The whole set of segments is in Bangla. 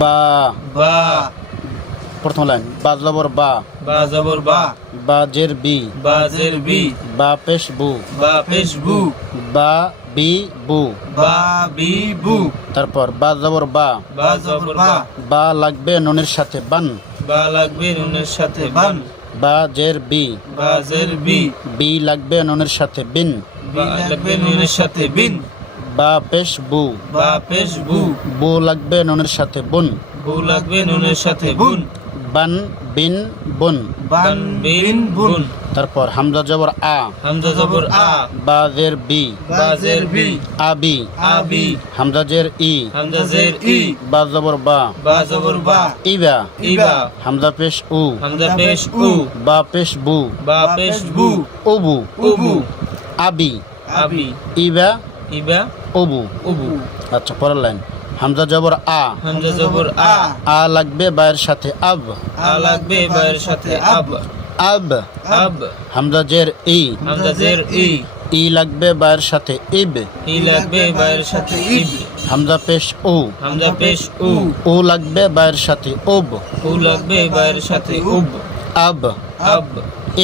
বা বা প্রথম লাইন বা জবর বা বা জবর বা বা জের বি বা জের বি বা পেশ বু বা পেশ বু বা বি বু বা বি বু তারপর বা জবর বা বা জবর বা বা লাগবে নুনের সাথে বান বা লাগবে নুনের সাথে বান বা জের বি বা জের বি বি লাগবে নুনের সাথে বিন বা লাগবে নুনের সাথে বিন বা পেশ বু বা পেশ বু বু লাগবে নুনের সাথে বুন বু লাগবে নুনের সাথে বুন বান বিন বুন বান বিন বুন তারপর হামজা জবর আ হামজা জবর আ বা জের বি বা জের বি আবি আবি হামজা জের ই হামজা জের ই বা জবর বা বা জবর বা ইবা ইবা হামজা পেশ উ হামজা পেশ উ বা পেশ বু বা পেশ বু উবু উবু আবি আবি ইবা ইবা উবু উবু আচ্ছা পরের লাইন হামজা জবর আ হামজা জবর আ আ লাগবে বায়ের সাথে আব আ লাগবে বায়ের সাথে আব আব আব হামজা জের ই হামজা জের ই ই লাগবে বায়ের সাথে ইব ই লাগবে বায়ের সাথে ইব হামজা পেশ উ হামজা পেশ উ উ লাগবে বায়ের সাথে উব উ লাগবে বায়ের সাথে উব আব আব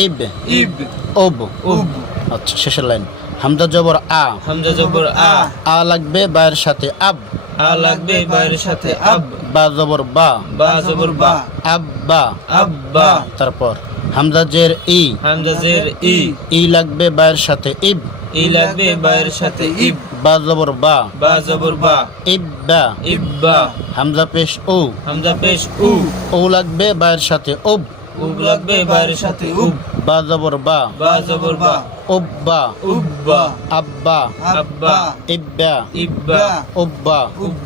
ইব ইব উব উব আচ্ছা শেষের লাইন হামজা জবর আ হামজা জবর আ আ লাগবে বায়ের সাথে আব আ লাগবে বায়ের সাথে আব বা জবর বা বা জবর বা আব্বা আব্বা তারপর হামজা জের ই হামজা জের ই ই লাগবে বায়ের সাথে ইব ই লাগবে বায়ের সাথে ইব বা জবর বা বা জবর বা ইব্বা ইব্বা হামজা পেশ উ হামজা পেশ উ ও লাগবে বায়ের সাথে উব উব লাগবে বায়ের সাথে উব বা জবর বা বা জবর বা উব্বা উব্বা আব্বা আব্বা ইব্বা ইব্বা উব্বা উব্বা